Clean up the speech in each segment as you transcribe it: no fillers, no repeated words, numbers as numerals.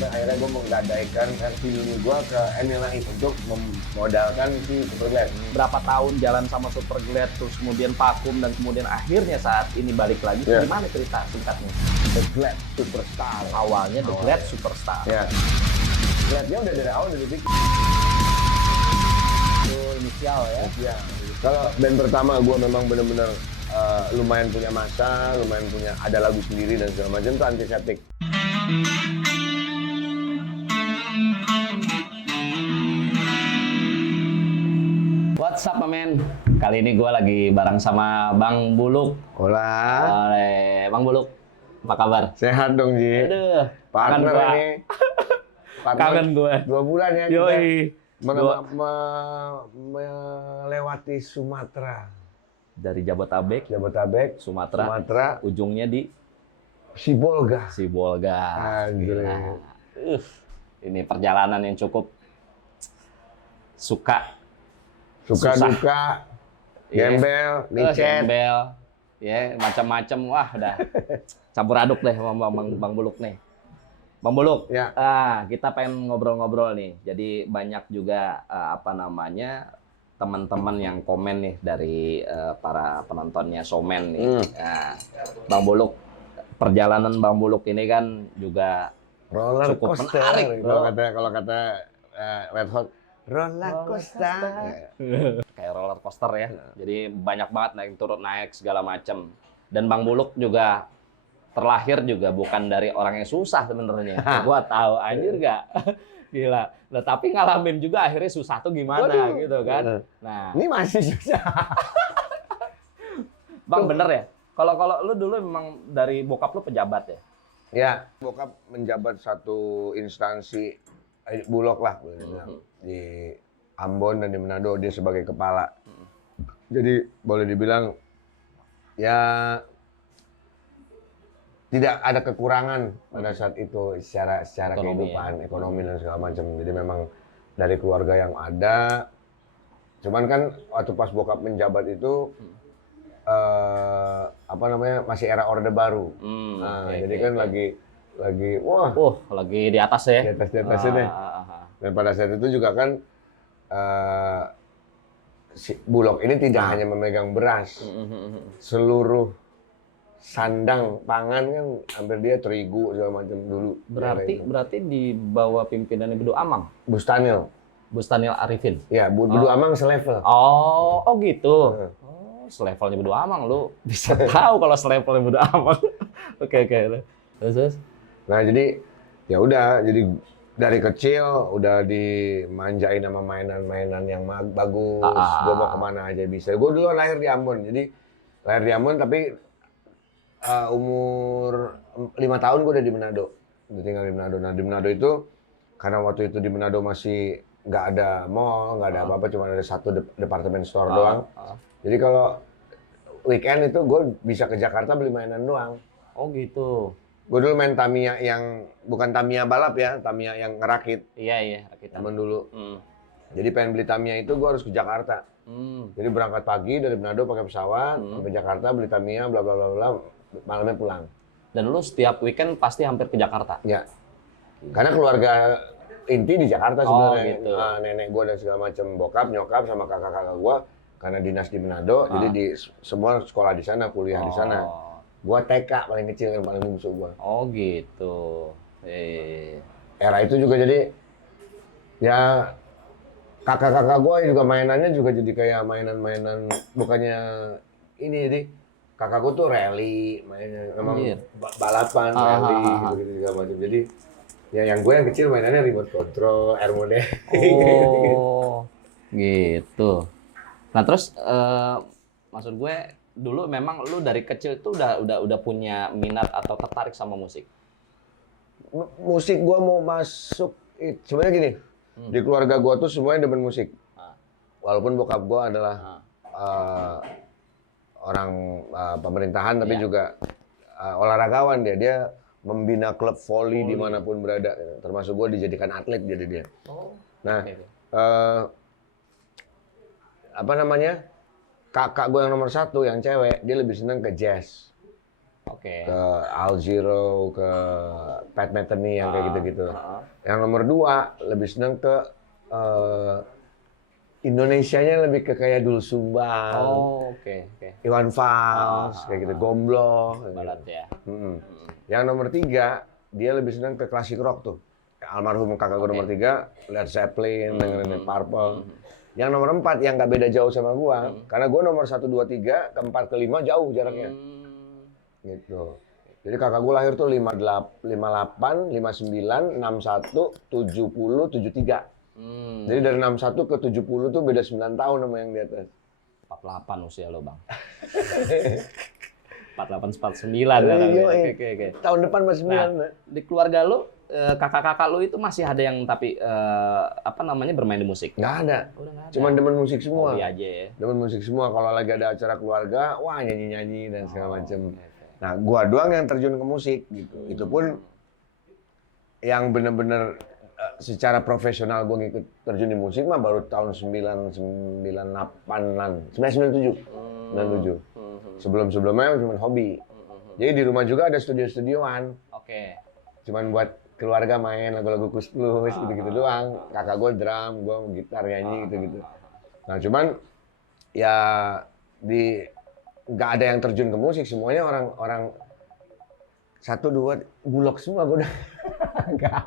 sampai akhirnya gue menggadaikan versi dulu gue ke MLI untuk memodalkan si Superglad. Berapa tahun jalan sama Superglad, terus kemudian vakum, dan kemudian akhirnya saat ini balik lagi. Yeah. Gimana cerita singkatnya? The Glad Superstar. Awalnya The Glad Superstar. Ya. Gladnya udah dari awal udah dibikin. Itu inisial ya. Ya. Kalau band pertama gue memang bener-bener lumayan punya masa, lumayan punya ada lagu sendiri dan segala macam, tuh Antiseptik. What's up, men? Kali ini gue lagi bareng sama Bang Buluk. Hola. Bang Buluk, apa kabar? Sehat dong, Ji. Aduh, Partner gua. ini. Partner Kangen gue. 2 bulan ya Yoi. kita melewati Sumatera. Dari Jabotabek, Jabotabek, Sumatera, ujungnya di Sibolga. Sibolga. Anjir. Gila. Ini perjalanan yang cukup suka susah. Duka, gembel, micet. Gembel, ya macam-macam. Wah, udah campur aduk deh sama Bang Buluk nih. Bang Buluk, Ya. kita pengen ngobrol-ngobrol nih. Jadi banyak juga teman-teman yang komen nih dari para penontonnya Showman nih. Nah, Bang Buluk, perjalanan Bang Buluk ini kan juga Roller cukup coaster. menarik, bro. Kalau kata Red Hot, roller coaster. kayak roller coaster ya. Jadi banyak banget naik turun naik segala macam. Dan Bang Buluk juga terlahir juga bukan dari orang yang susah sebenarnya. Gua tahu, anjir gak? Gila. Nah, tapi ngalamin juga akhirnya susah tuh gimana. Waduh. Gitu kan. Nah, Ini masih susah. Bang bener ya? Kalau lu dulu memang dari bokap lu pejabat ya? Ya, bokap menjabat satu instansi Bulog lah, boleh dibilang. Di Ambon dan di Manado dia sebagai kepala. Jadi boleh dibilang ya tidak ada kekurangan pada saat itu secara Ekonomi, kehidupan, ekonomi dan segala macam. Jadi memang dari keluarga yang ada. Cuman kan waktu pas bokap menjabat itu masih era Orde Baru. Jadi kan lagi wah, Lagi di atas ya? di atas ini. Dan pada saat itu juga kan si Bulog ini tidak hanya memegang beras, seluruh sandang pangan kan hampir dia terigu segala macam dulu. Berarti di bawah pimpinan Bedu Amang, Bustanil. Bustanil Arifin. Ya, Bedu Amang selevel. Oh gitu. Selevelnya Bedu Amang, lu bisa tahu kalau selevelnya Bedu Amang. Oke. Terus? Nah, jadi ya udah, jadi dari kecil udah dimanjain sama mainan-mainan yang bagus. Gue mau kemana aja bisa. Gue dulu lahir di Ambon, tapi umur 5 tahun gue udah di Manado. Udah tinggal di Manado. Nah, di Manado itu karena waktu itu di Manado masih nggak ada mall, nggak ada apa-apa, cuma ada satu departemen store doang. Jadi kalau weekend itu gue bisa ke Jakarta beli mainan doang. Oh gitu. Gue dulu main Tamiya yang bukan Tamiya balap ya, Tamiya yang ngerakit. Iya, kita. Zaman dulu. Jadi pengen beli Tamiya itu gue harus ke Jakarta. Jadi berangkat pagi dari Manado pakai pesawat sampai Jakarta beli Tamiya, bla bla bla bla, malamnya pulang. Dan lu setiap weekend pasti hampir ke Jakarta? Ya. Karena keluarga inti di Jakarta sebenarnya. Gitu. Nenek gue dan segala macam, bokap, nyokap sama kakak-kakak gue karena dinas di Manado, jadi semua sekolah di sana, kuliah di sana. Gua TK paling kecil yang paling bungsu gua. Oh gitu. Era itu juga jadi ya kakak-kakak gua juga mainannya juga jadi kayak mainan-mainan bukannya ini, jadi kakak gua tuh rally mainnya, memang balapan, rally gitu segala macam. Jadi ya yang gue yang kecil mainannya remote control, air mode. Oh gitu. Nah terus maksud gue dulu memang lu dari kecil itu udah punya minat atau tertarik sama musik? Musik gua mau masuk sebenarnya gini, di keluarga gua tuh semuanya demen musik. Walaupun bokap gua adalah orang pemerintahan, tapi juga olahragawan dia membina klub voli dimanapun berada, termasuk gua dijadikan atlet jadi dia. Nah, kakak gue yang nomor 1 yang cewek, dia lebih senang ke jazz. Oke. ke Al Giro, ke Pat Metheny yang kayak gitu-gitu. Yang nomor 2 lebih seneng ke Indonesianya lebih ke kayak Dul Sumbang, Oh, oke. Iwan Fals, kayak gitu, Gomblo. Barat ya. Yang nomor 3 dia lebih seneng ke klasik rock tuh. Almarhum kakak gue nomor 3, Led Zeppelin, dengerin Deep Purple. Yang nomor 4 yang nggak beda jauh sama gua, karena gua nomor 1, 2, 3, keempat, kelima jauh jaraknya. Gitu. Jadi kakak gua lahir tuh 58, 59, 61, 70, 73. Jadi dari 61 ke 70 tuh beda 9 tahun sama yang di atas. 48 usia lo, Bang. 48, 49 kan. Oke. Tahun depan masih 9. Nah, di keluarga lo, kakak-kakak lo itu masih ada yang tapi bermain di musik? Nggak ada. Udah nggak ada. Cuman demen musik semua. Hobi aja ya. Demen musik semua. Kalau lagi ada acara keluarga, wah nyanyi-nyanyi dan segala macem. Nah, gua doang yang terjun ke musik gitu. Itu pun yang bener-bener secara profesional gua ngikut terjun di musik mah baru tahun 98-an, 97. Sebelum-sebelumnya cuma hobi. Jadi di rumah juga ada studio-studioan. Oke. Cuman buat keluarga main lagu-lagu kus-plus gitu-gitu doang. Kakak gue drum, gue gitar, nyanyi gitu-gitu. Nah cuman ya nggak ada yang terjun ke musik, semuanya orang 1, 2 bulog semua gue udah. Nggak.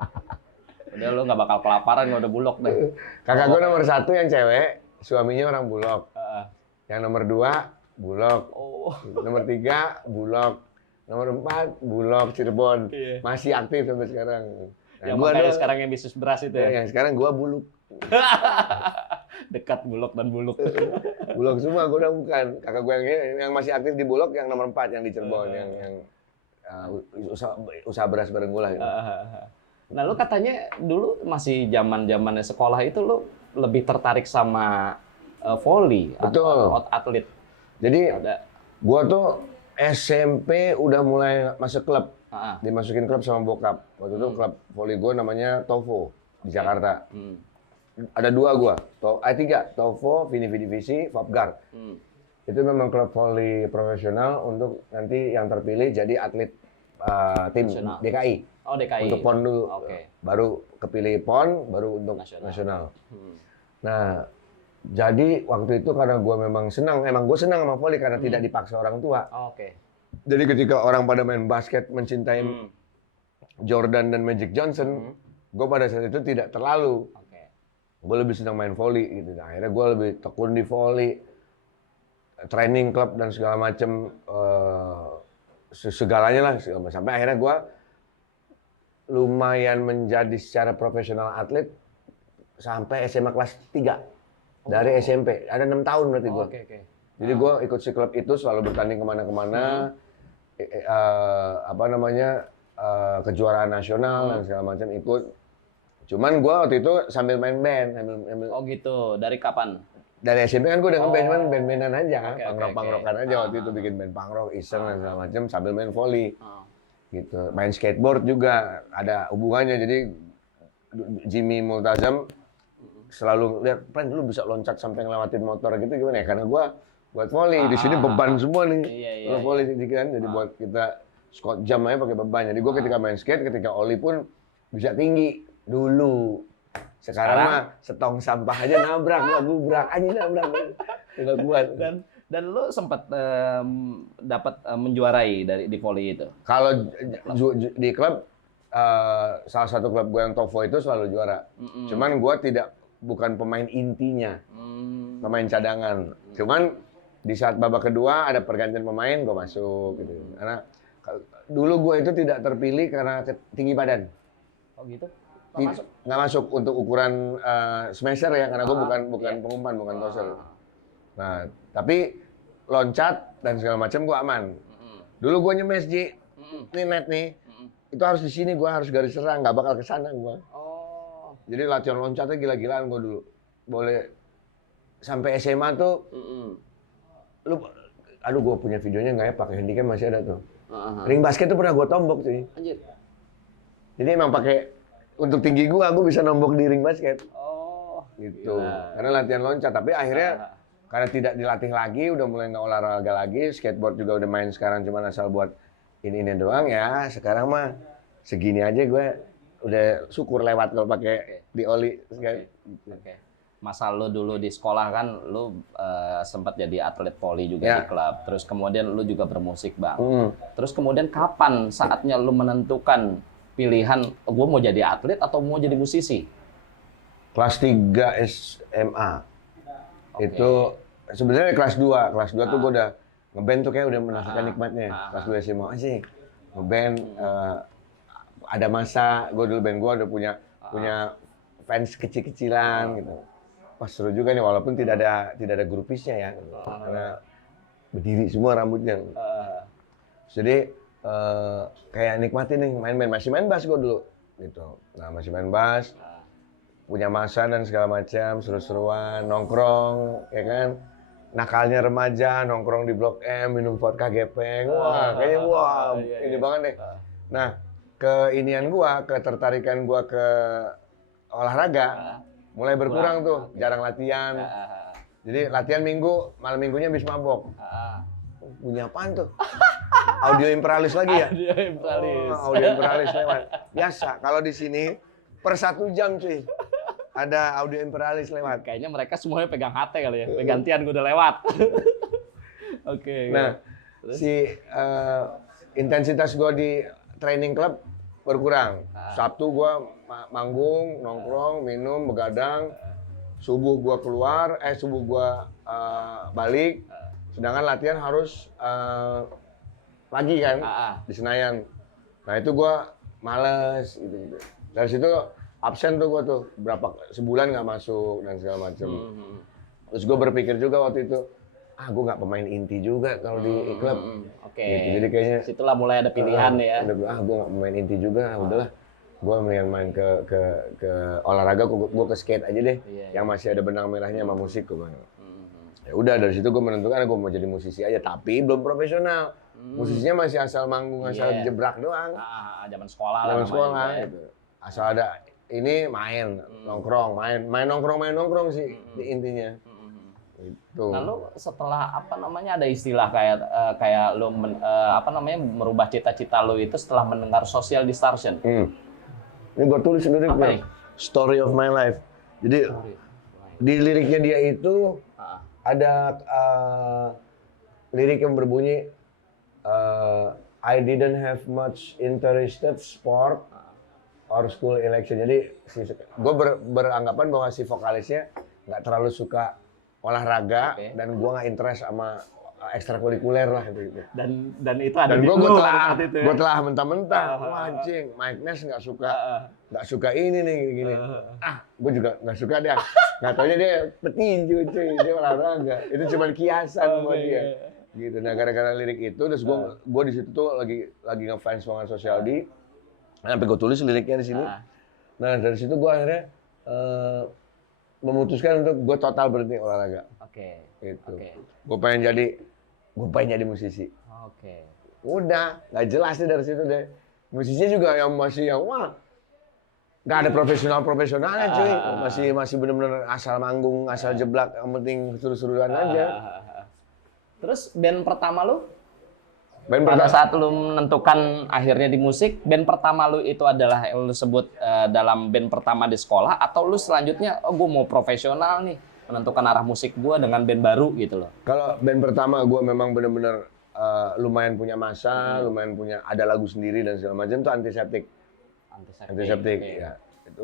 Udah lo nggak bakal kelaparan kalau udah bulog deh. Kakak gue nomor 1 yang cewek, suaminya orang Bulog. Yang nomor 2 Bulog. Nomor 3 Bulog. Nomor 4 Bulog Cirebon. Masih aktif sampai sekarang. Nah, yang makanya sekarang yang bisnis beras itu ya. Yang sekarang gua Bulog. Dekat Bulog dan Bulog. Bulog semua, gua udah bukan. Kakak gua yang masih aktif di Bulog yang nomor 4 yang di Cirebon yang usaha beras bareng gua lah. Gitu. Nah, lu katanya dulu masih zamannya sekolah itu lu lebih tertarik sama volley atau atlet. Jadi gua tuh SMP udah mulai masuk klub. Dimasukin klub sama bokap. Waktu itu klub volley gua namanya Tovo di Jakarta. Ada 2 gua, 3, Tovo, Vini Divisi, Vapgar. Itu memang klub volley profesional untuk nanti yang terpilih jadi atlet tim nasional. DKI. Oh, DKI. Untuk PON dulu. Baru kepilih PON, baru untuk nasional. Nah, jadi waktu itu karena gue memang senang sama volley karena tidak dipaksa orang tua. Jadi ketika orang pada main basket mencintai Jordan dan Magic Johnson, gue pada saat itu tidak terlalu. Gue lebih senang main volley gitu. Nah, akhirnya gue lebih tekun di volley, training club dan segala macam segalanya lah. Sampai akhirnya gue lumayan menjadi secara profesional atlet sampai SMA kelas 3. Dari SMP, ada 6 tahun berarti gue. Jadi gue ikut si klub itu selalu bertanding kemana-kemana, kejuaraan nasional dan segala macam ikut. Cuman gue waktu itu sambil main band. Oh gitu, dari kapan? Dari SMP kan gue udah nge-band, cuman band-bandan aja, punk-rock-rockan aja waktu itu bikin band punk rock, iseng dan segala macam sambil main volley. Gitu, main skateboard juga ada hubungannya. Jadi Jimmy Multazam selalu lihat, "Pren, lu bisa loncat sampai ngelewatin motor gitu gimana ya?" Karena gua buat volley di sini beban semua nih. Kalau volley kan jadi buat kita squat jam aja pakai beban. Jadi gua ketika main skate, ketika ollie pun bisa tinggi dulu. Sekarang mah setong sampah aja nabrak, gubrak aja nabrak. Enggak kuat. Dan lu sempat dapat menjuarai di volley itu. Kalau di klub salah satu klub gua yang Tovo itu selalu juara. Cuman gua bukan pemain intinya, pemain cadangan. Cuman di saat babak kedua ada pergantian pemain, gue masuk gitu. Karena dulu gue itu tidak terpilih karena tinggi badan. Oh gitu? Nggak masuk untuk ukuran smasher ya, karena gue bukan pengumpan, bukan tosel. Nah, tapi loncat dan segala macam gue aman. Dulu gue nyemes Ji, ini net nih, itu harus di sini, gue harus garis serang, nggak bakal ke sana gue. Jadi latihan loncatnya gila-gilaan gue dulu. Boleh sampai SMA tuh, aduh gue punya videonya nggak ya, pakai handicap masih ada tuh. Ring basket tuh pernah gue tombok sih. Anjir. Jadi emang pakai untuk tinggi gue bisa nombok di ring basket. Gitu. Gila. Karena latihan loncat, tapi akhirnya karena tidak dilatih lagi, udah mulai nggak olahraga lagi, skateboard juga udah main sekarang cuma asal buat ini doang ya. Sekarang mah segini aja gue udah syukur lewat kalau pakai di oli. Oke. Masa lu dulu di sekolah kan, lu sempat jadi atlet voli juga di klub. Terus kemudian lu juga bermusik, Bang. Terus kemudian kapan saatnya lu menentukan pilihan, gue mau jadi atlet atau mau jadi musisi? Kelas 3 SMA. Itu sebenarnya kelas 2. Kelas 2 tuh gue udah ngeband tuh kayak udah merasakan nikmatnya. Kelas 2 SMA sih ngeband. Ada masa gue dulu band gue udah punya fans kecil-kecilan gitu. Wah seru juga nih walaupun tidak ada grupisnya ya, karena berdiri semua rambutnya. Jadi kayak nikmatin nih masih main bass gue dulu gitu. Nah masih main bass, punya masa dan segala macam, seru-seruan, nongkrong, ya kan. Nakalnya remaja, nongkrong di Blok M, minum vodka gepeng. Wah kayaknya ini banget deh. Nah keinian gua, ketertarikan gua ke olahraga mulai berkurang tuh, jarang latihan. Jadi latihan malam minggunya habis mabok. Punya apaan tuh? Audio imperalis lagi ya? Audio imperalis. Audio imperalis lewat. Biasa, kalau di sini per 1 jam cuy. Ada audio imperalis lewat. Kayaknya mereka semuanya pegang HT kali ya, pegantian gue udah lewat. Oke. Nah, intensitas gua di training club berkurang. Sabtu gua manggung, nongkrong, minum, begadang. Subuh gua keluar, subuh gua balik. Sedangkan latihan harus pagi kan di Senayan. Nah itu gua males gitu. Dari situ absen tuh gua tuh sebulan nggak masuk dan segala macam. Terus gua berpikir juga waktu itu, gue nggak pemain inti juga kalau di klub. Oke. Gitu. Jadi kayaknya situlah mulai ada pilihan ya. Gue nggak pemain inti juga, udahlah. Gue mendingan main ke olahraga, gue ke skate aja deh. Yang masih ada benang merahnya sama musik gue main. Ya udah dari situ gue menentukan gue mau jadi musisi aja, tapi belum profesional. Musisinya masih asal manggung, asal jebrak doang. Zaman sekolah lah. Zaman sekolah gitu. Asal ada ini main nongkrong, main nongkrong sih intinya. Gitu. Lalu setelah ada istilah kayak lo merubah cita-cita lo itu setelah mendengar Social Distortion. Ini gue tulis liriknya. Story of my life. Jadi di liriknya dia itu ada lirik yang berbunyi I didn't have much interested sport or school election. Jadi gue beranggapan bahwa si vokalisnya nggak terlalu suka olahraga dan gue nggak interest sama ekstrakurikuler lah gitu. Dan itu ada di gue telah mentah-mentah. Wah anjing, Mike Ness nggak suka ini nih gini. Gue juga nggak suka dia. Nggak taunya dia petinju cuy, dia olahraga. Itu cuma kiasan buat dia. Gitu. Nah gara-gara lirik itu, terus gue di situ tuh lagi ngefans banget Social D. Sampai gue tulis liriknya di sini. Nah dari situ gue akhirnya memutuskan untuk gue total berhenti olahraga. Gitu. Gue pengen jadi musisi. Udah, nggak jelas deh dari situ deh. Musisi juga yang nggak ada profesionalnya cuy. Masih bener-bener asal manggung, asal jeblak, yang penting seru-seruan aja. Terus band pertama lu? Pada saat lu menentukan akhirnya di musik, band pertama lu itu adalah yang lu sebut dalam band pertama di sekolah, atau lu selanjutnya, gue mau profesional nih, menentukan arah musik gue dengan band baru gitu loh? Kalau band pertama gue memang bener-bener lumayan punya masa, lumayan punya ada lagu sendiri dan segala macam, itu Antiseptik. Ya. Itu itu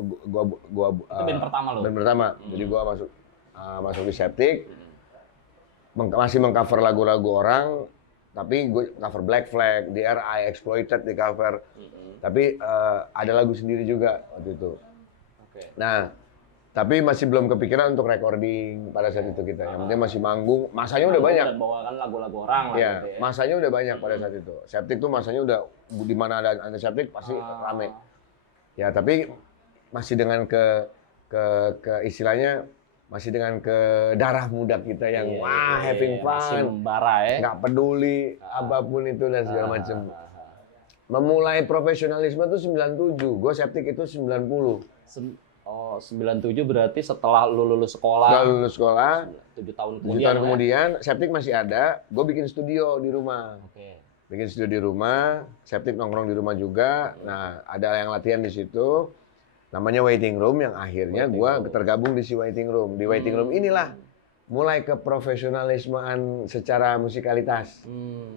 band pertama lu? Band pertama. Jadi gue masuk di Septik, masih mengcover lagu-lagu orang. Tapi gue cover Black Flag, DRI, Exploited di cover. Tapi ada lagu sendiri juga waktu itu. Nah, tapi masih belum kepikiran untuk recording pada saat itu kita. Yang penting masih manggung, masanya udah banyak. Dan bawakan lagu-lagu orang lah ya, gitu ya. Masanya udah banyak pada saat itu. Septik tuh masanya udah, di mana ada Antiseptik pasti rame. Ya, tapi masih dengan ke istilahnya, masih dengan ke darah muda kita yang having fun, masih membara ya, nggak peduli apapun itu dan segala macam. Memulai profesionalisme itu 97, gue Septik itu 90. 97 berarti setelah lu lulus sekolah. Setelah lulus sekolah, 7 tahun 7 tahun kemudian, Septik masih ada, gue bikin studio di rumah. bikin studio di rumah, Septic nongkrong di rumah juga. Nah, ada yang latihan di situ, namanya waiting room, yang akhirnya gue tergabung di si waiting room. Di waiting room inilah mulai ke profesionalismean secara musikalitas.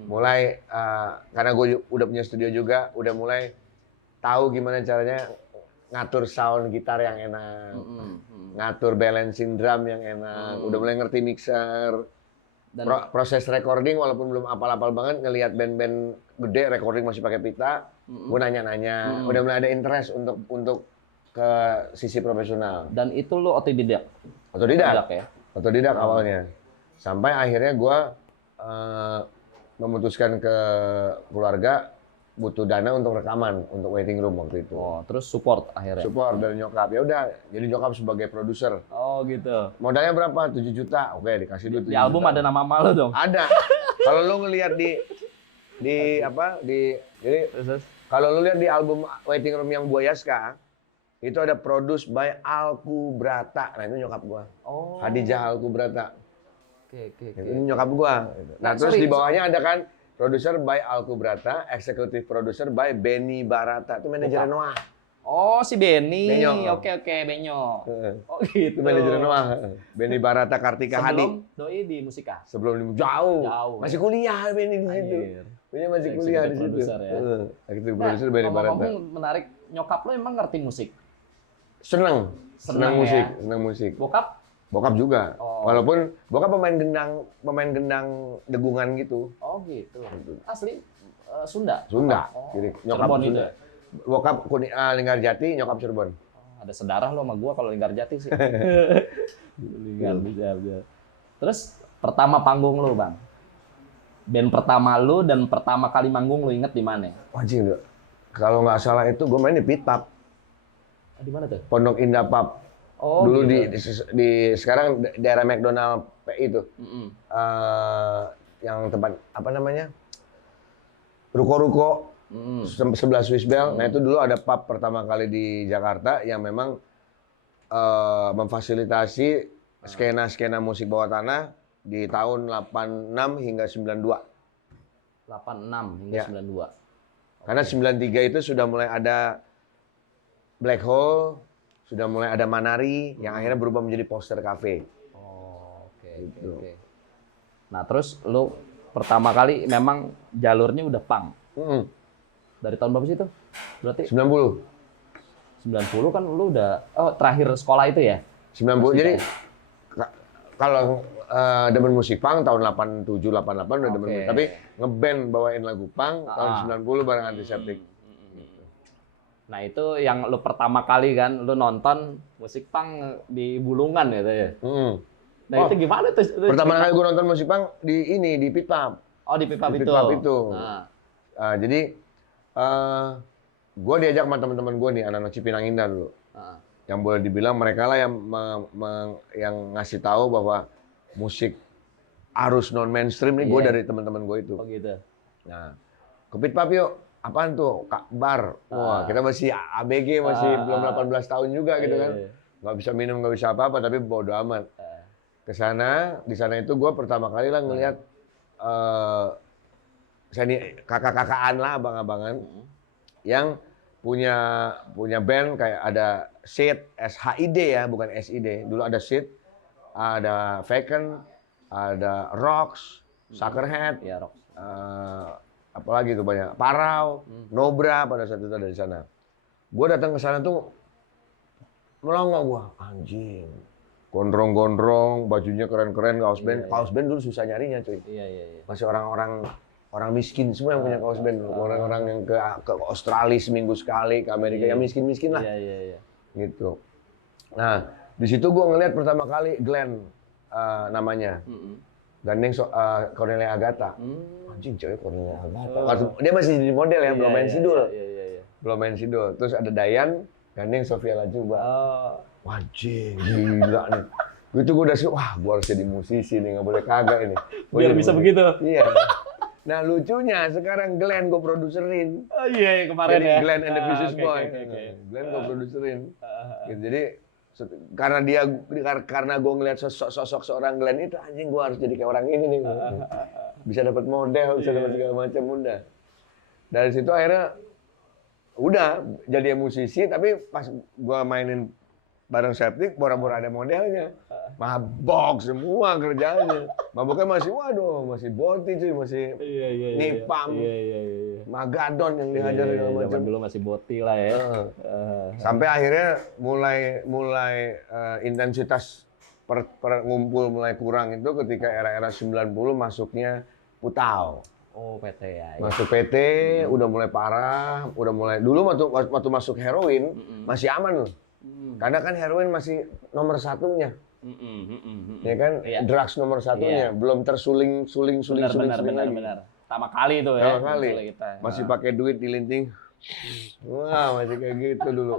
Mulai, karena gue udah punya studio juga, udah mulai tahu gimana caranya ngatur sound gitar yang enak, ngatur balancing drum yang enak, udah mulai ngerti mixer. Dan Proses recording walaupun belum apal-apal banget, ngelihat band-band gede recording masih pakai pita, gue nanya-nanya, udah mulai ada interest untuk ke sisi profesional. dan itu lu otodidak. Otodidak Ya. Otodidak awalnya. Sampai akhirnya gue memutuskan ke keluarga butuh dana untuk rekaman untuk waiting room waktu itu. Oh, terus support akhirnya. Support dari nyokap. Ya udah, jadi nyokap sebagai produser. Oh, gitu. Modalnya berapa? 7 juta. Oke, dikasih dulu 7 Di album juta. ada nama malu dong. Ada. Kalau lu ngelihat jadi Terus kalau lu lihat di album Waiting Room yang Buaya Ska, itu ada produce by Alku Brata. Nah, itu nyokap gua. oh. Hadijah Alku Brata. Oke. Ini nyokap gua. Nah, terus di bawahnya ada kan producer by Alku Brata, executive producer by Benny Barata. Itu manajer Noah. Oh, si Benny. Benyo. Oke, Benyo. Heeh. Oh, gitu. Itu manajer Noah. Benny Barata Kartika Hadi. Sebelum doi di Musika. Sebelum jauh. Jauh. Masih kuliah Benny di situ. Anjir. Benny masih kuliah di situ. Produser ya. Executive producer Benny Barata. Ngomong-ngomong menarik, nyokap lo emang ngerti musik? Seneng Seneng musik, ya? seneng musik. Bokap? Bokap juga. Oh. Walaupun bokap pemain gendang degungan gitu. Oh, gitu. Asli Sunda? Sunda. Oh, Jadi nyokap Cirebon itu Sunda. ya? Bokap Linggarjati, nyokap Cirebon. Oh, ada sedarah lo sama gua kalau Linggarjati sih. Linggarjati. Terus pertama panggung lo, Bang. Band pertama lo dan pertama kali manggung lo inget di mana? Wajib. Kalau nggak salah itu gue main di Pit Pub. Di mana tuh? Pondok Indah Pub. Oh, Dulu gitu. di sekarang daerah McDonald PI itu. Yang tempat apa namanya? Ruko-ruko sebelah Swiss Bell. Nah, itu dulu ada pub pertama kali di Jakarta yang memang memfasilitasi skena-skena musik bawah tanah di tahun 86 hingga 92. 86 hingga Ya. 92. Karena 93 itu sudah mulai ada Black Hole, sudah mulai ada Manari, yang akhirnya berubah menjadi Poster Cafe. Oh, oke. Gitu. Nah, terus lu pertama kali memang jalurnya udah punk. Dari tahun berapa sih itu? Berarti 90. 90 kan lu udah terakhir sekolah itu ya? 90. Jadi kalau demen musik punk tahun 87 88 udah demen musik. Tapi ngeband bawain lagu punk tahun 90 bareng Antiseptik. Nah, itu yang lu pertama kali kan lu nonton musik punk di Bulungan gitu ya. Nah, itu gimana tuh? Pertama kali gue nonton musik punk di Pit Pub. Oh, di Pit Pub Di itu. Pit Pub itu. Nah. Jadi gue diajak sama teman-teman gue nih, anak-anak Cipinang Indah dulu. Yang boleh dibilang mereka lah yang yang ngasih tahu bahwa musik arus non mainstream nih gue dari teman-teman gue itu. Oh, gitu. Nah, ke Pit Pub yuk. Apaan tuh? Kak bar. Wah, kita masih ABG, masih belum 18 tahun juga gitu kan. Nggak bisa minum, nggak bisa apa-apa, tapi bodo amat. Ke sana, di sana itu gue pertama kali lah ngelihat kakak-kakaan lah, abang-abangan yang punya band kayak ada SID, SHID ya, bukan SID. Dulu ada SID, ada Vacant, ada Rocks, Suckerhead, Ya, Rox. apalagi tuh banyak, Parau, Nobra pada saat itu ada di sana. Gue datang ke sana tuh melongo gue, anjing, gondrong-gondrong, bajunya keren-keren, kaos band. Kaos band dulu susah nyarinya cuy. Iya. Masih orang miskin semua yang punya kaos band. Orang-orang yang ke Australia seminggu sekali, ke Amerika, yang miskin-miskin lah. Iya. Gitu. Nah, di situ gue ngeliat pertama kali Glenn namanya. Gandeng Cornelia Agatha. Anjing cewek Cornelia Agatha. Dia masih jadi model ya, belum main sidul. Iya. Belum main sidul. Terus ada Dayan, gandeng Sofia Lajuba. Anjing, gila nih. Gitu gue udah wah gue harus jadi musisi nih, nggak boleh kagak ini. Biar bisa begitu. Iya. Nah lucunya sekarang Glenn gue produserin. Oh iya, kemarin Jadi ya. Glenn and the Vicious Boy. Oke. Glenn gue produserin. Gitu, jadi karena gue ngeliat sosok seorang Glenn itu, anjing gue harus jadi kayak orang ini nih. bisa dapat model, bisa dapat segala macam udah. Dari situ akhirnya udah jadi musisi, tapi pas gua mainin bareng Septic, bora-bora ada modelnya. Mabok semua kerjanya. Maboknya masih, waduh, masih Bonti cuy, masih Nipam, Magadon yang dihajar segala macam. Zaman dulu masih Boti lah ya. Sampai akhirnya mulai intensitas ngumpul mulai kurang itu ketika era-era 90 masuknya Putau. Oh, PT ya. Masuk PT, udah mulai parah, udah mulai dulu waktu masuk heroin masih aman loh. Karena kan heroin masih nomor satunya. Ya kan, drugs nomor satunya, belum tersuling. Benar. Pertama kali itu ya. Pertama kali. Kita. Masih pakai duit dilinting. Wah, masih kayak gitu dulu.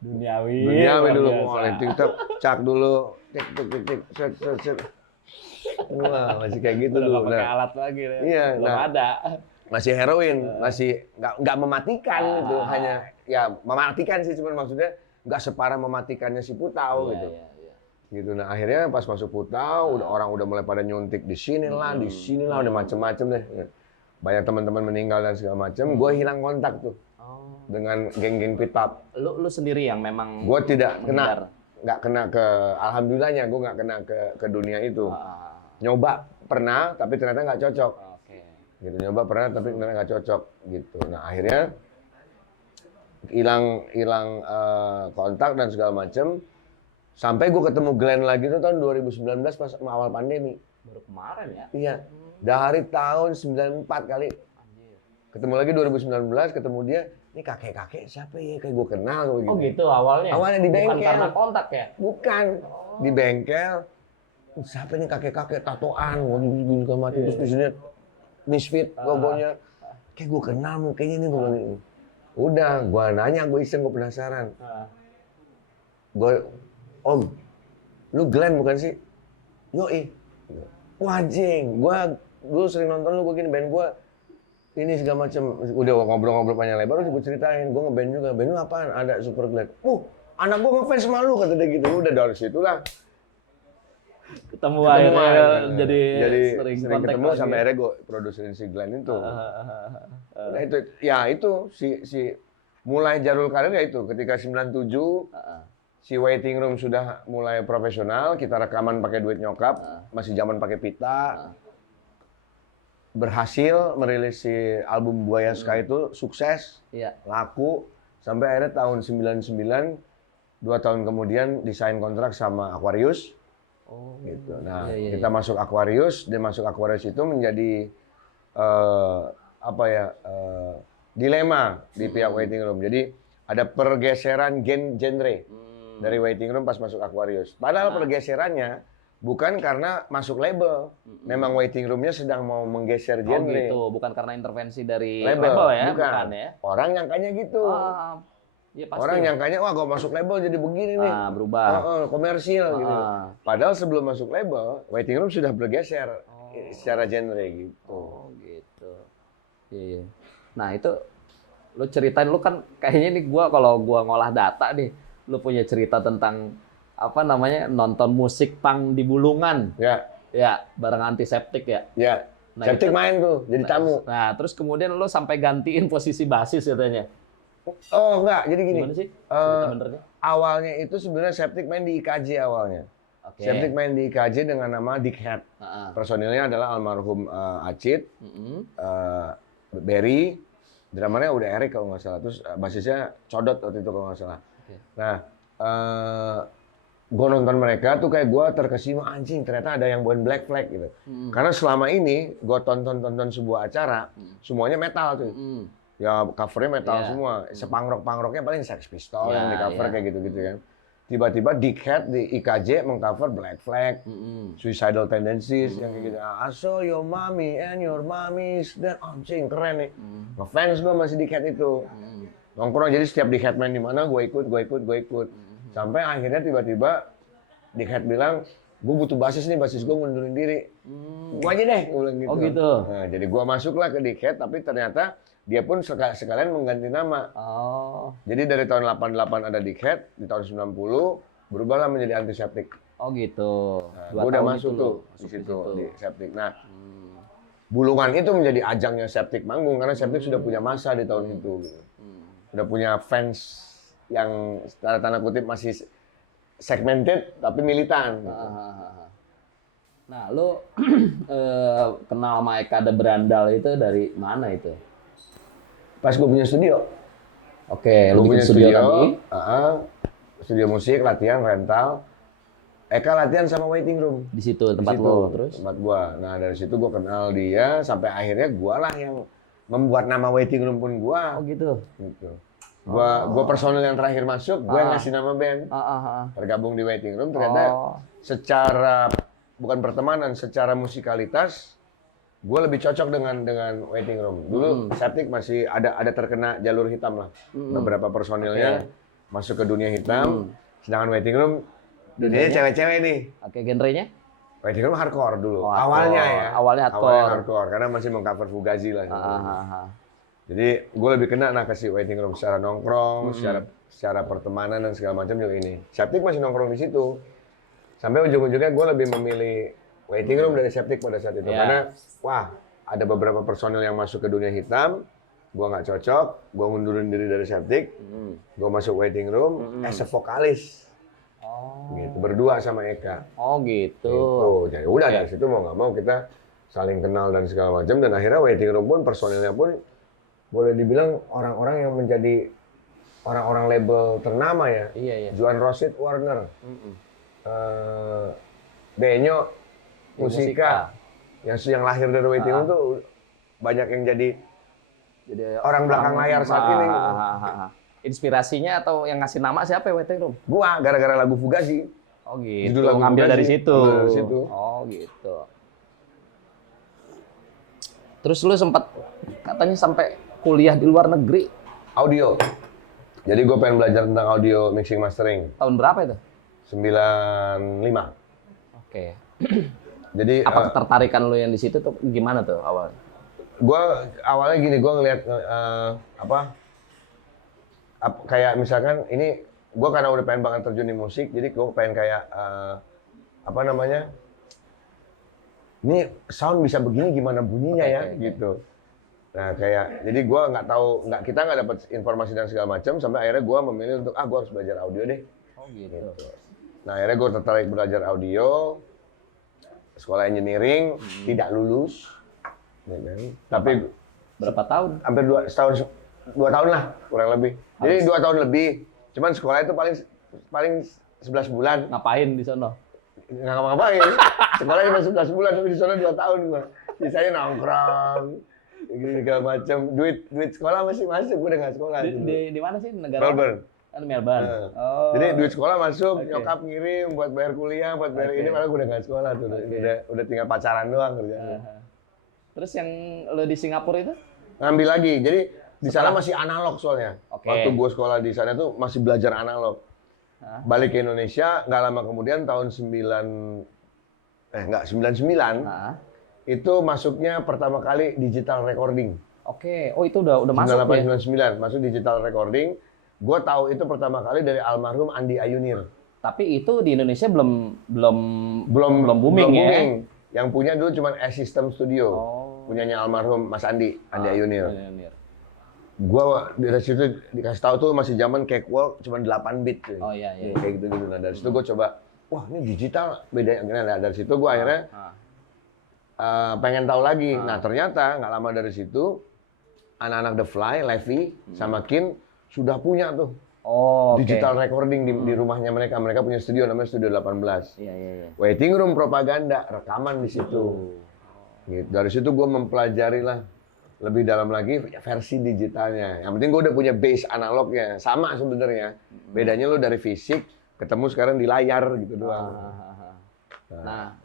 Duniawi dulu, mau linting cak dulu, tik, set. Wah, masih kayak gitu udah dulu. Udah pakai alat lagi ya. Iya, belum ada. Masih heroin, masih nggak mematikan gitu, hanya ya mematikan sih, cuman maksudnya nggak separah mematikannya si Putau gitu. Iya. Gitu. Nah akhirnya pas masuk Putau, orang udah mulai pada nyuntik di sini lah, udah macem-macem deh. Banyak teman-teman meninggal dan segala macem. Gue hilang kontak tuh dengan geng-geng pit pub. Lu sendiri yang memang. Gue tidak nggak kena ke, alhamdulillahnya gue nggak kena ke dunia itu. Nyoba pernah, tapi ternyata nggak cocok. Gitu, nyoba pernah, tapi ternyata nggak cocok. Gitu. Nah akhirnya hilang kontak dan segala macem. Sampai gue ketemu Glenn lagi tuh tahun 2019 pas awal pandemi. Baru kemarin ya? Iya. Dari tahun 94 kali. Anjir. Ketemu lagi 2019, ketemu dia. Ini kakek-kakek siapa ya? Kayak gue kenal. Oh gitu awalnya? Awalnya di bengkel. Bukan karena kontak ya? Bukan. Di bengkel. Siapa ini kakek-kakek tatoan? Gue juga mati. Terus di sini Misfit logonya. Kayak gue kenal kayaknya ini. Gue bilang, udah, gue nanya, gue iseng, gue penasaran. Gue, Om, lu Glenn bukan sih? Yoi. Wajing, gua dulu sering nonton lu, gini band gua ini segala macem. Udah ngobrol-ngobrol panjang lebar, udah gua ceritain, gua ngeband juga. Band lu apaan? Ada Super Glenn. Anak gua ngefans sama lu, kata dia gitu. Udah dari situlah. Ketemu akhirnya jadi sering ketemu lagi. Sampai akhirnya gua produserin si Glenn itu. Nah itu, ya itu si mulai Jarul karir ya itu ketika 97. Si Waiting Room sudah mulai profesional, kita rekaman pakai duit nyokap, masih zaman pakai pita. Berhasil merilis si album Buaya Sky itu sukses, laku, sampai akhirnya tahun 99, 2 tahun kemudian desain kontrak sama Aquarius. Gitu. Nah, kita masuk Aquarius, dia masuk Aquarius itu menjadi dilema di pihak Waiting Room. Jadi ada pergeseran genre. Dari Waiting Room pas masuk Aquarius. Padahal pergeserannya bukan karena masuk label. Memang Waiting Room-nya sedang mau menggeser genre. Oh gitu, bukan karena intervensi dari label ya? Bukan ya? Orang nyangkanya gitu. Ya, pasti. Orang nyangkanya, wah kalau masuk label jadi begini nih. Berubah. Komersil gitu. Padahal sebelum masuk label, Waiting Room sudah bergeser secara genre gitu. Oh gitu. Iya. Nah itu, lu ceritain, lu kan kayaknya nih kalau gua ngolah data nih, lu punya cerita tentang apa namanya nonton musik punk di Bulungan. Ya, bareng Antiseptik ya. Ya. Nah, Septic main tuh jadi tamu. Nah, terus kemudian lu sampai gantiin posisi basis katanya. Oh, enggak. Jadi gini. Gimana sih? Awalnya itu sebenarnya Septic main di IKJ awalnya. Septic main di IKJ dengan nama Dickhead. Personilnya adalah almarhum Acit, Berry, dramernya udah Erik kalau nggak salah. Terus basisnya Codot waktu itu kalau nggak salah. Nah, gue nonton mereka tuh kayak gue terkesima, anjing ternyata ada yang bukan Black Flag gitu. Karena selama ini gue tonton sebuah acara, semuanya metal tuh. Ya covernya metal semua. Sepangrok-pangroknya paling Sex Pistols yang di cover kayak gitu-gitu kan. Tiba-tiba Dickhead di IKJ mengcover Black Flag, Suicidal Tendencies yang kayak gitu. I saw your mommy and your mommy's, dan anjing keren nih. Ngefans gue masih Dickhead itu. Nongkrong, jadi setiap Dickhead main di mana gue ikut. Sampai akhirnya tiba-tiba Dickhead bilang, gue butuh basis nih, basis gue ngundurin diri. Gue aja deh, gue bilang gitu. Oh gitu. Nah, jadi gue masuklah ke Dickhead, tapi ternyata dia pun sekalian mengganti nama. Jadi dari tahun 88 ada Dickhead, di tahun 90 berubahlah menjadi Antiseptik. Oh gitu. Nah, gue udah masuk tuh di situ di Septic. Nah, Bulungan itu menjadi ajangnya Septic manggung karena Septic sudah punya masa di tahun itu. Gitu. Sudah punya fans yang tanda kutip masih segmented tapi militan. Gitu. Nah, lu kenal sama Eka The Berandal itu dari mana itu? Pas gue punya studio. Oke, lu Gue bikin punya studio studio, tadi studio musik, latihan, rental. Eka latihan sama waiting room. di situ tempat Di situ, lu terus. tempat gua. Nah, dari situ gua kenal dia sampai akhirnya gua lah yang membuat nama waiting room pun gua. Oh gitu. Gitu. Gua personil yang terakhir masuk, gua yang ngasih nama band. Tergabung di waiting room ternyata secara bukan pertemanan, secara musikalitas gua lebih cocok dengan waiting room. Dulu Septic masih ada terkena jalur hitam lah. Beberapa personilnya masuk ke dunia hitam, sedangkan waiting room dunianya cewek-cewek nih. Oke, genrenya? Waiting room hardcore dulu. Oh, hardcore. Awalnya ya. Awalnya hardcore. Karena masih mengcover Fugazi lah. Jadi gue lebih kena ke si waiting room secara nongkrong, secara pertemanan dan segala macam juga ini. Septic masih nongkrong di situ. Sampai ujung-ujungnya gue lebih memilih waiting room dari Septic pada saat itu. Karena wah, ada beberapa personil yang masuk ke dunia hitam, gue nggak cocok, gue mundurin diri dari Septic, gue masuk waiting room as a vokalis. Gitu, berdua sama Eka. Oh gitu. Gitu. Jadi udah dari situ mau nggak mau kita saling kenal dan segala macam dan akhirnya waiting room pun personilnya pun boleh dibilang orang-orang yang menjadi orang-orang label ternama ya. Iya. Juan Rosid Warner, Benyo Musika, yang lahir dari waiting room tuh banyak yang jadi orang belakang layar saat ini. Inspirasinya atau yang ngasih nama siapa ya waiting room? Gua gara-gara lagu Fugazi. Oh gitu. Judul lagu Ngambil Fugazi. dari situ. Ngambil dari situ. Oh gitu. Terus lu sempat katanya sampai kuliah di luar negeri. Audio. Jadi gue pengen belajar tentang audio mixing mastering. Tahun berapa itu? 95. Oke. Jadi Apa ketertarikan lu yang di situ tuh gimana tuh awalnya? gue awalnya gini, gue ngeliat kayak misalkan ini gue karena udah pengen banget terjun di musik, jadi gue pengen kayak ini sound bisa begini gimana bunyinya gitu. Nah kayak jadi gue kita nggak dapat informasi dan segala macam sampai akhirnya gue memilih untuk gue harus belajar audio deh. Oh gitu. Nah akhirnya gue tertarik belajar audio, sekolah engineering, tidak lulus. Tapi berapa tahun? hampir 2 tahun lah kurang lebih. Jadi 2 tahun lebih. Cuman sekolah itu paling 11 bulan. Ngapain di sana? Nggak ngapa-ngapain. Sekolah cuma 11 bulan tapi di sana 2 tahun gua. Sisanya nongkrong. Segala macam. Duit sekolah masih masuk, gua udah nggak sekolah. Di mana sih negara? Melbourne. Melbourne. Oh. Jadi duit sekolah masuk, nyokap ngirim buat bayar kuliah, buat bayar ini, malah gua udah nggak sekolah tuh. Udah tinggal pacaran doang kerjanya. Terus yang lo di Singapura itu? Ngambil lagi. Jadi di sana masih analog soalnya. Oke. Waktu gue sekolah di sana tuh masih belajar analog. Balik ke Indonesia, nggak lama kemudian tahun 99, itu masuknya pertama kali digital recording. Oke. Oh itu udah masuk ya? 98, 99, masuk digital recording. Gue tahu itu pertama kali dari almarhum Andi Ayunir. Tapi itu di Indonesia belum booming ya? Yang punya dulu cuma S-System Studio. Punyanya almarhum Mas Andi Ayunir. Gua dari situ dikasih tahu tuh masih zaman cakewalk cuma 8 bit tuh. Oh iya. Kayak gitu. Nah dari situ gua coba, wah ini digital bedanya gimana. Nah, dari situ gua akhirnya pengen tahu lagi. Nah ternyata nggak lama dari situ anak-anak The Fly, Levi sama Kin sudah punya tuh digital recording di rumahnya mereka. Mereka punya studio namanya Studio 18. Iya. Waiting room propaganda, rekaman di situ. Gitu. Dari situ gua mempelajari lah lebih dalam lagi versi digitalnya. Yang penting gue udah punya base analognya. Sama sebenarnya. Bedanya lo dari fisik ketemu sekarang di layar gitu doang. Nah,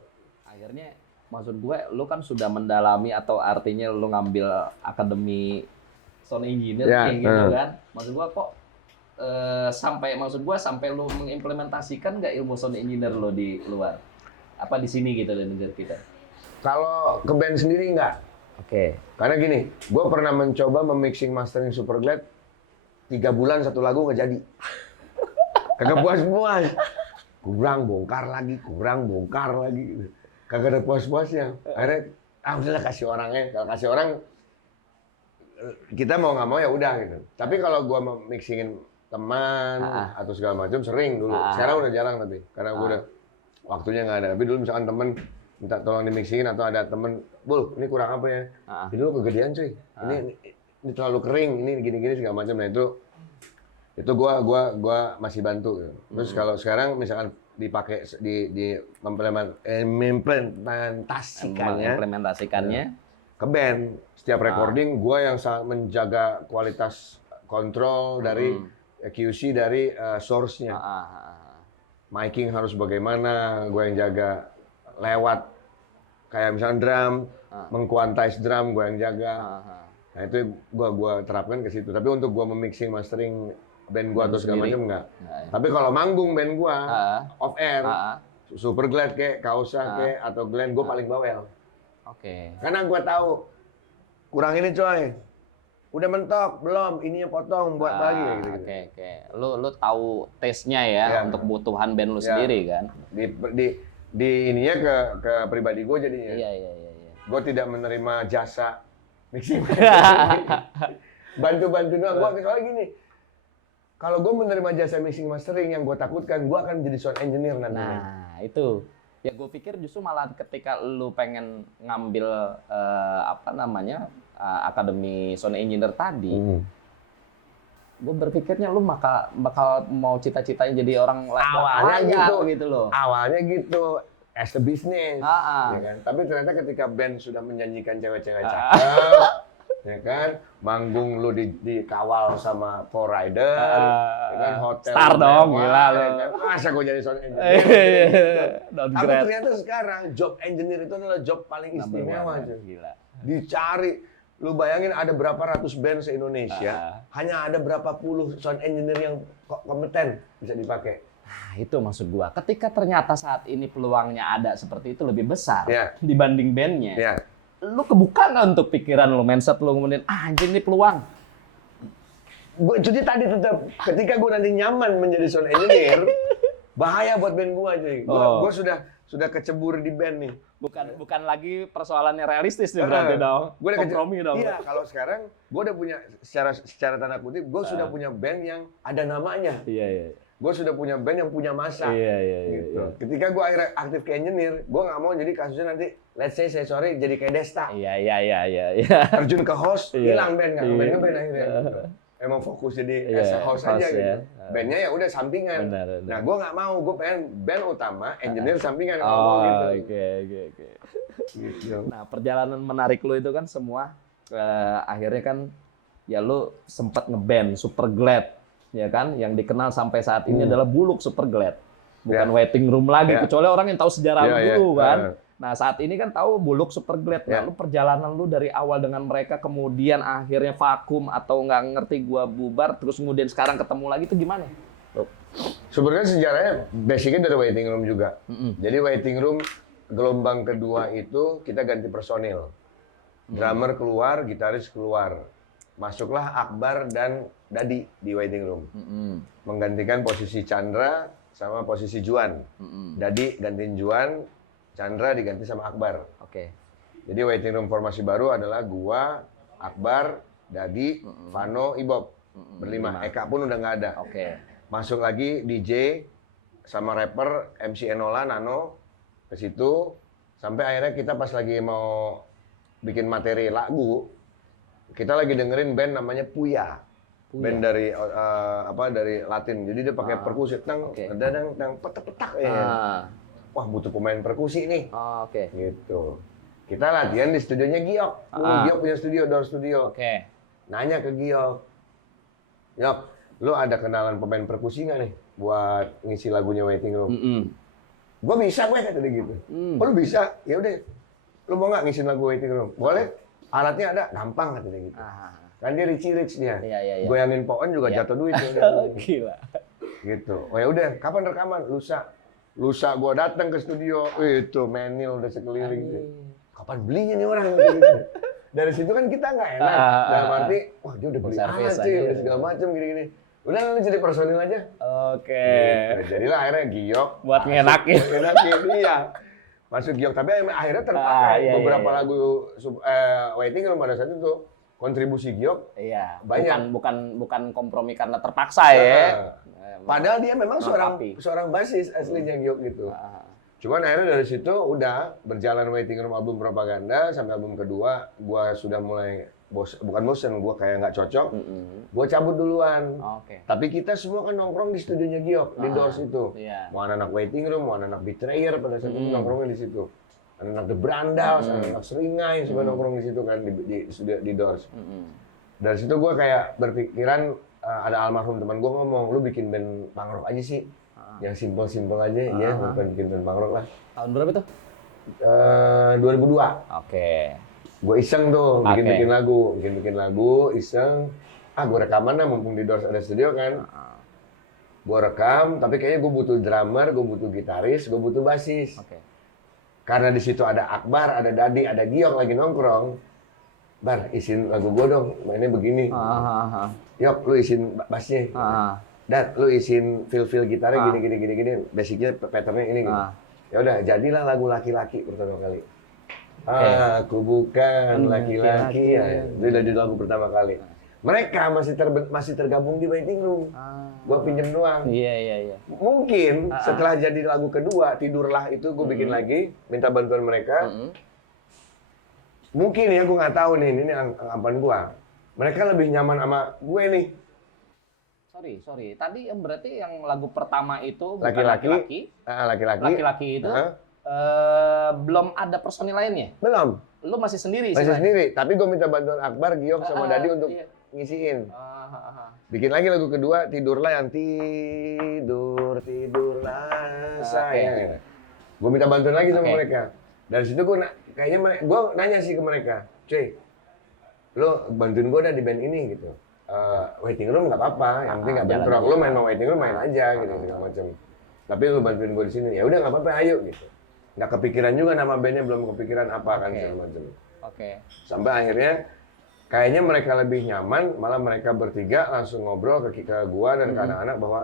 akhirnya maksud gue lo kan sudah mendalami atau artinya lo ngambil akademi sound engineer kayak gitu kan. Maksud gue kok sampai lo mengimplementasikan nggak ilmu sound engineer lo di luar? Apa di sini gitu di negara kita? Kalau ke band sendiri nggak. Oke. Karena gini, gue pernah mencoba memixing mastering Superglad 3 bulan 1 lagu nggak jadi. Kagak puas-puas. Kurang bongkar lagi. Kagak ada puas-puasnya. Akhirnya udahlah kasih orangnya. Kalau kasih orang, kita mau nggak mau ya udah gitu. Tapi kalau gua mau mixingin teman atau segala macam sering dulu. Sekarang udah jarang tapi karena gua udah waktunya nggak ada. Tapi dulu misalkan temen minta tolong di mixingin atau ada temen, Bul, ini kurang apa ya? Ini lu kegedean cuy. Ini terlalu kering, ini gini-gini segala macam. Nah itu gua masih bantu. Gitu. Terus kalau sekarang misalkan dipakai mengimplementasikannya ke band, setiap recording gua yang sangat menjaga kualitas kontrol dari QC dari source-nya. Miking harus bagaimana, gua yang jaga lewat kayak misalnya drum, mengquantize drum gua yang jaga. Nah itu gua terapkan ke situ. Tapi untuk gua memixing mastering band gua atau segala macam enggak. Tapi kalau manggung band gua off air, Super Glad kayak Kausa kayak atau Glenn gua paling bawel. Oke. Karena gua tahu kurang ini coy. Udah mentok belum? Ininya potong buat lagi kayak gitu. Oke. Lu tahu taste-nya ya untuk kebutuhan band lu sendiri kan. Di ininya ke pribadi gua jadinya. Iya. Gua tidak menerima jasa mixing. Bantu-bantu doang. Gua soalnya gini. Kalau gue menerima jasa mixing mastering yang gue takutkan, gue akan menjadi sound engineer nantinya. Nah, itu. Ya gue pikir justru malah ketika lu pengen ngambil akademi sound engineer tadi, gue berpikirnya lu bakal mau cita-citanya jadi orang awalnya gitu loh. Awalnya gitu, as a business. Ya kan? Tapi ternyata ketika band sudah menjanjikan cewek-cewek cakep, ya kan, manggung lu dikawal sama Paul Rider, ya kan, hotel star dong, gila lu. Ya kan? Masa gue jadi sound engineer? Tapi ternyata sekarang job engineer itu adalah job paling istimewa. Gila. Dicari, lu bayangin ada berapa ratus band se-Indonesia, hanya ada berapa puluh sound engineer yang kompeten bisa dipakai. Nah, itu maksud gua. Ketika ternyata saat ini peluangnya ada seperti itu lebih besar dibanding bandnya. Lu kebuka nggak untuk pikiran lu, mindset lu kemudian, anjing ini peluang. Jadi tadi tetap, ketika gue nanti nyaman menjadi sound engineer, bahaya buat band gue aja. Gue sudah kecebur di band nih. Bukan lagi persoalannya realistis nih berarti dong. Gue udah kompromi dong. Iya, kalau sekarang gue udah punya secara tanda kutip, gue sudah punya band yang ada namanya. Iya. Gue sudah punya band yang punya masa. Iya. Gitu. Ketika gue akhirnya aktif ke engineer, gue nggak mau jadi kasusnya nanti, let's say saya sorry jadi kayak Desta. Iya. Terjun ke host, hilang band, nggak ngeband akhirnya. Gitu. Emang fokus jadi as a host aja gitu. Bandnya ya udah sampingan. Benar. Nah gue nggak mau, gue pengen band utama, engineer sampingan. Oke. Gitu. Nah perjalanan menarik lu itu kan semua akhirnya kan ya lu sempat ngeband Super Glad. Ya kan, yang dikenal sampai saat ini adalah Buluk Super Glad, bukan Waiting Room lagi, kecuali orang yang tahu sejarah dulu kan. Nah saat ini kan tahu Buluk Super Glad. Lalu perjalanan lu dari awal dengan mereka, kemudian akhirnya vakum atau nggak ngerti gua bubar, terus kemudian sekarang ketemu lagi itu gimana? Sebenarnya sejarahnya basicnya dari Waiting Room juga. Jadi Waiting Room gelombang kedua itu kita ganti personil, drummer keluar, gitaris keluar. Masuklah Akbar dan Dadi di Waiting Room. Menggantikan posisi Chandra sama posisi Juan. Dadi gantiin Juan, Chandra diganti sama Akbar. Oke. Jadi Waiting Room formasi baru adalah gua, Akbar, Dadi, Vano, Ibob. Berlima. Eka pun udah nggak ada. Oke. Masuk lagi DJ sama rapper MC Enola, Nano ke situ. Sampai akhirnya kita pas lagi mau bikin materi lagu, kita lagi dengerin band namanya Puya. Band dari dari Latin. Jadi dia pakai perkusi, tang petak-petak ya. Wah, butuh pemain perkusi nih. Oke. Gitu. Kita latihan di studionya Giok. Giok punya studio, Door Studio. Oke. Nanya ke Giok. Giok, lu ada kenalan pemain perkusi nggak nih buat ngisi lagunya Waiting Room? Gua bisa gue kata dia gitu. Oh, lu bisa? Ya udah. Lu mau nggak ngisi lagu Waiting Room? Boleh. Alatnya ada, gampang kata dia gitu. Kan dia rich dia. Iya. Goyangin pohon juga jatuh duit. Gila. Gitu. Oh ya udah, kapan rekaman? Lusa gua datang ke studio, itu menil udah sekeliling gitu. Kapan belinya nih orang gitu. Dari situ kan kita nggak enak. Dalam arti, wah dia udah beli alat sih, udah segala macam gini-gini. Udah lu jadi personil aja. Oke. Gitu. Jadilah akhirnya Giok buat ngenakin. Iya. masuk giok. Tapi akhirnya terpakai iya, beberapa iya. lagu Waiting Room pada saat itu kontribusi giok. Iya, Banyak. bukan kompromi karena terpaksa ya. Padahal dia memang Melengkapi. seorang basis aslinya giok gitu. Cuman akhirnya dari situ udah berjalan Waiting Room album Propaganda sampai album kedua, gua sudah mulai bukan bosen, gua kayak nggak cocok, gua cabut duluan. Oke. Tapi kita semua kan nongkrong di studionya Giok, di Doors itu. Iya. Mau anak Waiting Room, mau anak Betrayer pada saat itu nongkrongnya di situ. Anak The Brandals, anak Seringai, semua nongkrong di situ kan di studio di Doors. Dari situ gua kayak berpikiran ada almarhum teman gua ngomong, lu bikin band punk rock aja sih. Yang simpel-simpel aja, ya, bukan bikin band punk rock lah. Tahun berapa tuh? 2002. Oke. Gue iseng tuh bikin lagu, iseng. Gue rekaman lah, mumpung di Doors ada studio kan. Gue rekam, tapi kayaknya gue butuh drummer, gue butuh gitaris, gue butuh basis. Oke. Karena di situ ada Akbar, ada Dadi, ada Giok lagi nongkrong. Bar, isin lagu gue dong, mainnya begini. Yok, lu isin bassnya. Dan lu isin feel gitarnya gini. Basicnya patternnya ini gitu. Ya udah, jadilah lagu laki-laki pertama kali. Aku bukan laki-laki. Itu udah di lagu pertama kali. Mereka masih tergabung di Waiting Room. Gua pinjem doang. Iya. Mungkin setelah jadi lagu kedua, Tidurlah itu gue bikin lagi, minta bantuan mereka. Mungkin ya, gue nggak tahu nih, ini anggapan gua. Mereka lebih nyaman sama gue nih. Sorry. Tadi yang berarti yang lagu pertama itu bukan Laki-laki. Laki-laki itu belum ada personil lainnya? Belum. Lu masih sendiri Masih istilahnya? sendiri, tapi gue minta bantuan Akbar, Giok sama Dadi untuk ngisiin. Bikin lagi lagu kedua, Tidurlah yang tidurlah sayang. Gue minta bantuan lagi sama mereka. Dari situ gue gue nanya sih ke mereka, cuy, lo bantuin gue dah di band ini gitu. Waiting Room nggak apa-apa, yang penting nggak bentrok. Lo main sama Waiting Room main aja gitu segala macam. Tapi lo bantuin gue di sini, ya udah nggak apa-apa, ayo gitu. Nggak kepikiran juga nama bandnya, belum kepikiran apa kan segala macam. Sampai akhirnya kayaknya mereka lebih nyaman, malah mereka bertiga langsung ngobrol ke gua dan ke anak-anak bahwa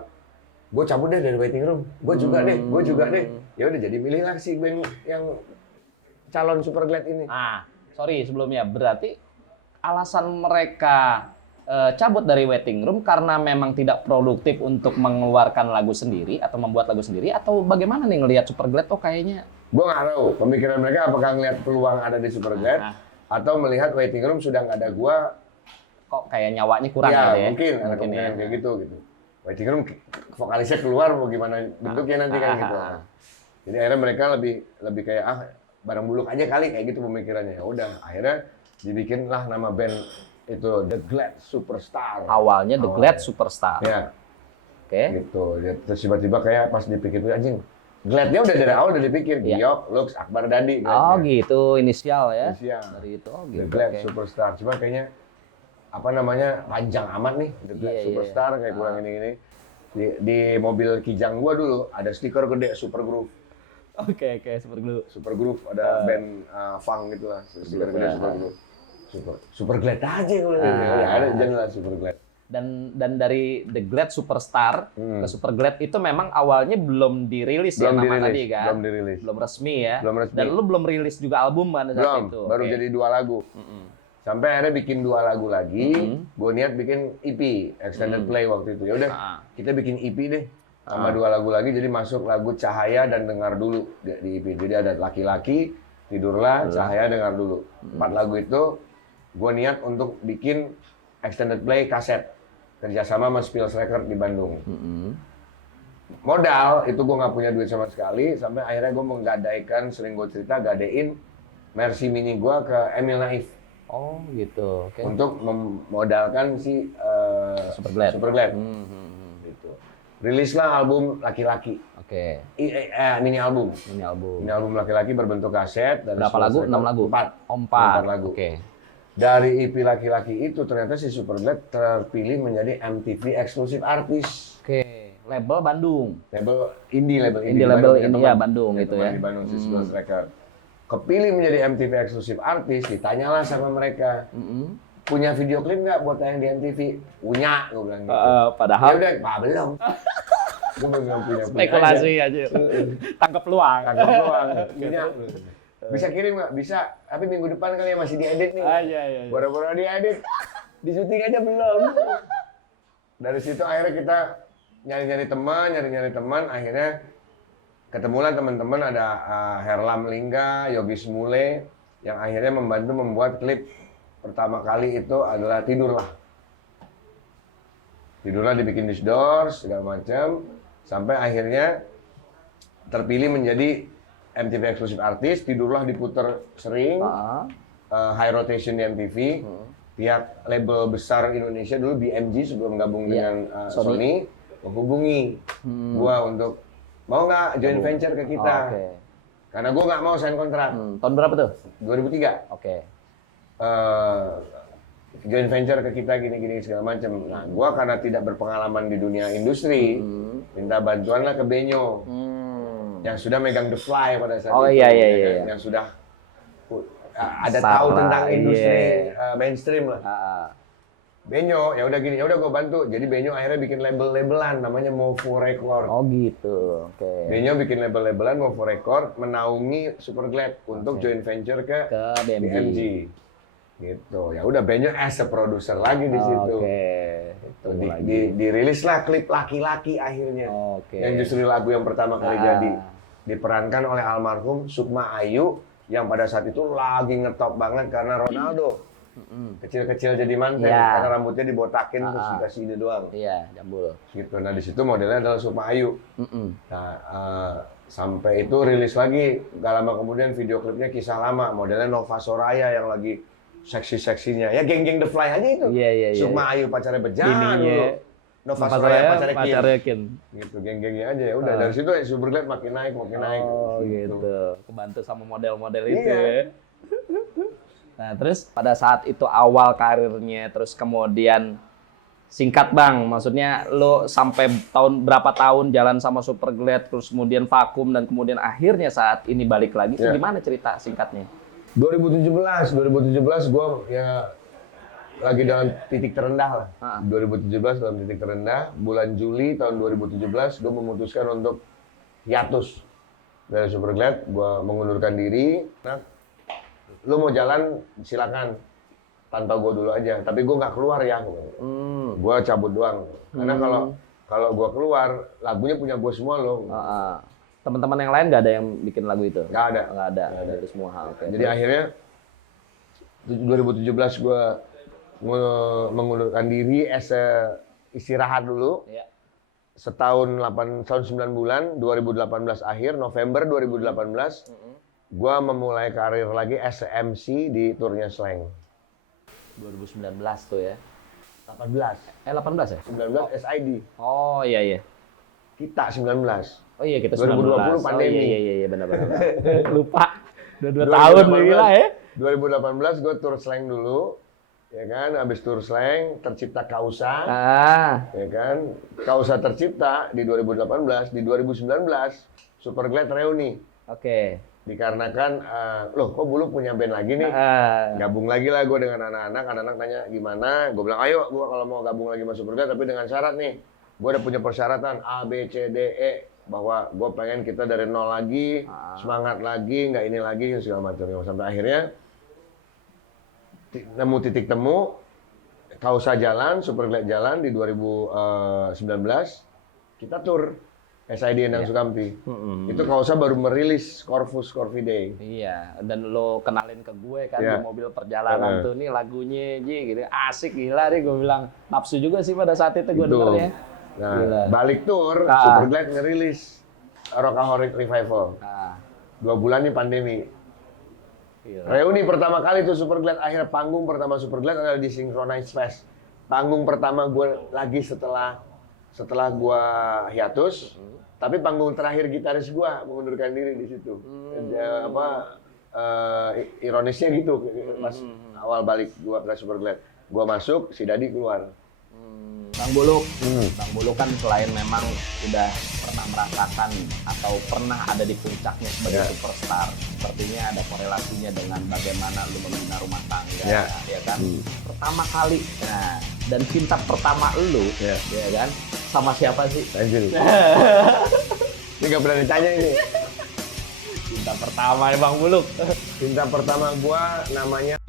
gue cabut deh dari Waiting Room, gue juga deh. Ya udah, jadi milihlah si band yang calon Super Glad ini. Sorry sebelumnya, berarti alasan mereka cabut dari Waiting Room karena memang tidak produktif untuk mengeluarkan lagu sendiri atau membuat lagu sendiri, atau bagaimana nih ngelihat Super Glad? Kayaknya gue nggak tahu pemikiran mereka, apakah ngelihat peluang ada di Super Glad atau melihat Waiting Room sudah nggak ada gua, kok kayak nyawanya kurang ya, gitu ya? mungkin ada kemungkinan kayak gitu. Waiting Room vokalisnya keluar, mau gimana bentuknya nanti kan gitu. Jadi akhirnya mereka lebih kayak barang buluk aja kali, kayak gitu pemikirannya. Ya udah, akhirnya dibikinlah nama band itu The Glad Superstar. Awalnya The Glad Superstar. Ya. Oke. Gitu. Terus tiba-tiba kayak pas dipikir anjing, Gladnya udah dari awal udah dipikir, Giok, Lux, Akbar, Dadi. Oh gitu, inisial ya? Inisial. Dari itu, The Glad Superstar. Cuma kayaknya, apa namanya, panjang amat nih, The Glad Superstar, kayak kurang ini. Di mobil Kijang gua dulu, ada stiker gede, Super Groove. Oke, Super Groove, ada band funk gitu lah, stiker gede Super Groove. Super Glad aja kalau ada jelas Super Glad. Dan dari The Glad Superstar ke Super Glad itu memang awalnya belum dirilis tadi kan? Belum dirilis. Belum resmi ya? Belum resmi. Dan lu belum rilis juga album pada saat itu? Baru jadi 2 lagu. Sampai akhirnya bikin 2 lagu lagi, gue niat bikin EP, Extended Play waktu itu. Ya udah, kita bikin EP deh. Sama 2 lagu lagi, jadi masuk lagu Cahaya dan Dengar Dulu di EP. Jadi ada Laki-Laki, Tidurlah, Cahaya, Dengar Dulu. 4 lagu itu, gue niat untuk bikin Extended Play kaset. Kerjasama sama Spills Record di Bandung. Modal, itu gue nggak punya duit sama sekali, sampai akhirnya gue menggadaikan, sering gue cerita, gadein Mercy Mini gue ke Emil Naif. Oh gitu. Okay. Untuk memodalkan si Super Glad. Gitu. Rilislah album Laki-Laki. Oke. Mini album. Mini album Laki-Laki berbentuk kaset. Berapa lagu? 6 lagu? 4. 4 lagu. Oke. Dari EP Laki-Laki itu ternyata si Super Glad terpilih menjadi MTV Exclusive Artist. Oke. Label Bandung. Label indie ya Bandung gitu ya. Di Bandung, si Spills Record. Kepilih menjadi MTV Exclusive Artist, ditanyalah sama mereka. Punya video klip nggak buat tayang di MTV? Punya, gue bilang gitu. Padahal ya udah, belum. Gue belum punya. Spekulasi aja. Tangkap peluang. Tangkap peluang. Bisa kirim nggak? Bisa. Tapi minggu depan kali ya masih diedit nih. Iya. Bora-bora diedit. Di syuting aja belum. Dari situ akhirnya kita nyari-nyari teman, akhirnya ketemulah teman-teman ada Herlam Lingga, Yogi Smule yang akhirnya membantu membuat klip pertama kali itu adalah Tidurlah. Tidurlah dibikin disdor segala macam sampai akhirnya terpilih menjadi MTV Exclusive Artist. Tidurlah diputer sering, high rotation di MTV. Pihak label besar Indonesia dulu BMG sebelum gabung dengan Sony menghubungi gua untuk mau nggak joint venture ke kita. Karena gua nggak mau sign kontrak. Tahun berapa tuh? 2003. Joint venture ke kita gini-gini segala macam. Nah, gua karena tidak berpengalaman di dunia industri, minta bantuan lah ke Benyo. Yang sudah megang The Fly pada saat itu. Iya. Yang sudah ada tahu tentang industri mainstream lah. Benyo, ya udah gini, ya udah gue bantu. Jadi Benyo akhirnya bikin label-labelan namanya Movo Record. Oh gitu. Benyo bikin label-labelan Movo Record menaungi Superglad untuk joint venture ke BMG. Gitu. Ya udah Benyo as a producer lagi di situ. Dirilis lah klip Laki-Laki akhirnya. Yang justru lagu yang pertama kali jadi diperankan oleh almarhum Sukma Ayu yang pada saat itu lagi ngetop banget karena Ronaldo kecil-kecil jadi manten karena rambutnya dibotakin terus dikasih ini doang. Iya, jambul. Gitu. Nah di situ modelnya adalah Sukma Ayu. Nah sampai itu rilis lagi, gak lama kemudian video klipnya Kisah Lama, modelnya Nova Soraya yang lagi seksi-seksinya. Ya geng-geng The Fly aja itu. Iya. Sukma Ayu pacarnya Bejan dulu. Nova Soraya pacarnya Kim. Gitu, geng-gengnya aja ya. Udah dari situ Superglad makin naik. Oh gitu. Kebantu sama model-model itu ya. Nah, terus pada saat itu awal karirnya, terus kemudian singkat Bang, maksudnya lo sampai berapa tahun jalan sama Superglad, terus kemudian vakum dan kemudian akhirnya saat ini balik lagi. Itu gimana cerita singkatnya? 2017 gue ya lagi dalam titik terendah lah. 2017 dalam titik terendah. Bulan Juli tahun 2017 gue memutuskan untuk hiatus dari Superglad. Gue mengundurkan diri. Nah, lu mau jalan silakan tanpa gue dulu aja. Tapi gue nggak keluar ya. Gue cabut doang. Karena kalau gue keluar lagunya punya gue semua loh. Teman-teman yang lain nggak ada yang bikin lagu itu? Nggak ada. Itu semua. Jadi akhirnya 2017 gue mengundurkan diri istirahat dulu. Setahun 9 bulan, 2018 akhir, November 2018, gue memulai karir lagi as MC di turnya Slang. 2019 tuh ya? 18 ya? 19 SID. Oh iya. Kita 19. Oh iya kita 2020 pandemi. Iya benar. Lupa. Udah 2 tahun gila ya. 2018 gue tur Slang dulu. Ya kan, habis tur Slang tercipta Kausa. Ya kan, Kausa tercipta di 2018, di 2019 Superglad reuni. Dikarenakan loh kok Buluk punya band lagi nih. Gabung lagi lah gue dengan anak-anak tanya gimana. Gue bilang ayo gue kalau mau gabung lagi sama Superglad tapi dengan syarat nih. Gue udah punya persyaratan A, B, C, D, E bahwa gue pengen kita dari nol lagi, semangat lagi, nggak ini lagi segala macam. Sampai akhirnya nemu titik temu, Kausa jalan, Superglad jalan di 2019, kita tur SID Endang Sukamti. Itu Kausa baru merilis Corvus Corvidae. Iya, dan lo kenalin ke gue kan di mobil perjalanan tuh nih lagunya gitu, asik gila deh gue bilang. Nafsu juga sih pada saat itu gue dengernya. Nah, balik tur, Superglad ngerilis Rockaholic Revival. 2 bulan nih pandemi. Reuni pertama kali tuh Superglad, akhir panggung pertama Superglad adalah di Synchronize Fest. Panggung pertama gue lagi setelah gue hiatus, tapi panggung terakhir gitaris gue mengundurkan diri di situ. Ironisnya gitu, pas awal balik gue ke Superglad, gue masuk, si Dadi keluar. Bang Buluk kan selain memang udah pernah merasakan atau pernah ada di puncaknya sebagai superstar, sepertinya ada korelasinya dengan bagaimana lu membina rumah tangga, ya kan? Pertama kali, dan cinta pertama lu, ya kan? sama siapa sih? Anjir. Ini nggak pernah ditanya ini. Cinta pertama ya Bang Buluk. Cinta pertama gua namanya